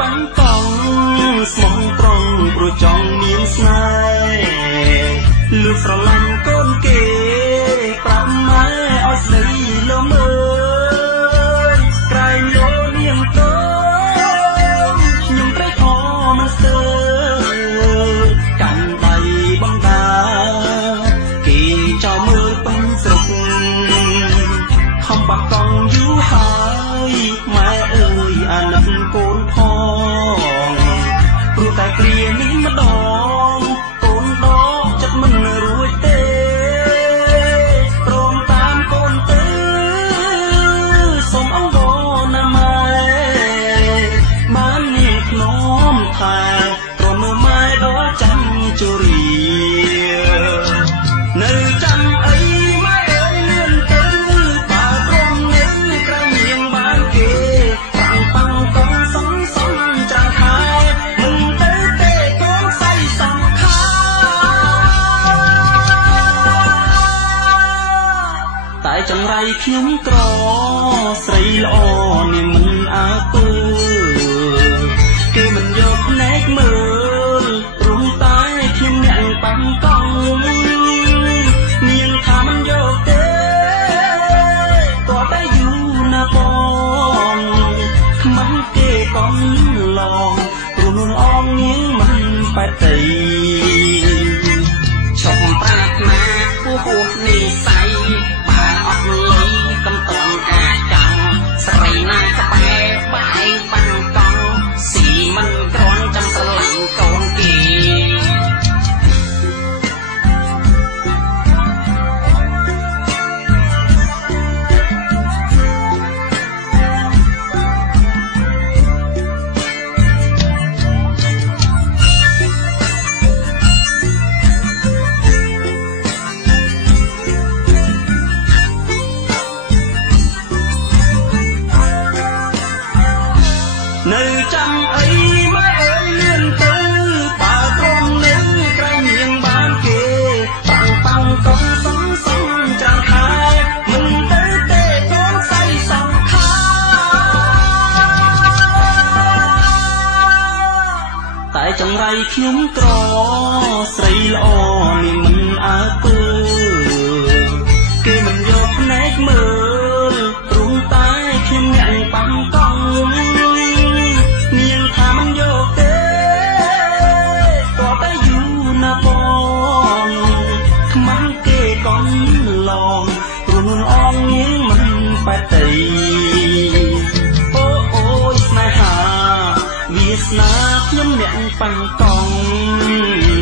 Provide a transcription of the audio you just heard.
ប៉ាំងកង់ស្មោះត្រង់ព្រោះចង់មានស្នេហ៍លឺស្រឡាញ់កូនគេប្រាប់ម៉ែឲ្យស្ដីលំអើយក្រែងលោនាងតូចខ្ញុំត្រេកអរមិនស្ទើរកាន់ដៃបងតាគេចោលមើលពេញស្រុកខំប៉ាំងកង់យូរហើយម៉ែអើយអាណិតកូនផងព្រោះតែគ្រានេះម្ដងកូនដកចិត្តមិនរួចទេព្រមតាមកូនទៅសូមអង្វរណាម៉ែបាននាងភ្នំថាព្រមមើលម៉ែដល់ចាំជរានៅចាំអីម៉ែអើយលឿនទៅបើព្រមនៅក្រៅនាងបានគេតាំងប៉ាំងកងសំចាំខែមិនទៅទេកូនស្អីសំខាតែចង្រៃខ្ញុំក្រស្រីល្អនាងមិនអើពើគេមិនយកភ្នែកមើលព្រមតែខ្ញុំអ្នកប៉ាំងកង់នាងថាមិនយកទេក៏តែយូរណាស់បងខ្មាំងគេកង់ឡងព្រោះនឹងអងនាងមិនបែកទេឈប់ប្រាថ្នាពោះនិស័យបើអត់លុយកំតងអាចចង់ស្រីណាក្បែរបាយប៉ាំងកង់ស៊ីមិនគ្រាន់ចាំស្រឡាញ់កូនគេនៅចាំអីម៉ែអើយលឿនទៅបើត្រង់នៅក្រៃនាងបានគេប៉ាំងប៉ាំងកងសំចាំខែមិនទៅទេកូនស្អីសំខាតែចង្រៃខ្ញុំក្រស្រីល្អនាងមិនអើពើគេមិនយកភ្នែកមើលព្រោះតែខ្ញុំអ្នកប៉ាំងកង់នាងថាមិនយកទេក៏តែយូរណាស់បងខ្មាំងគេកង់ឡងព្រោះនឹងអងនាងមិនបែកទេអូអូយស្នេហាវាសនាខ្ញុំអ្នកប៉ាំងកង់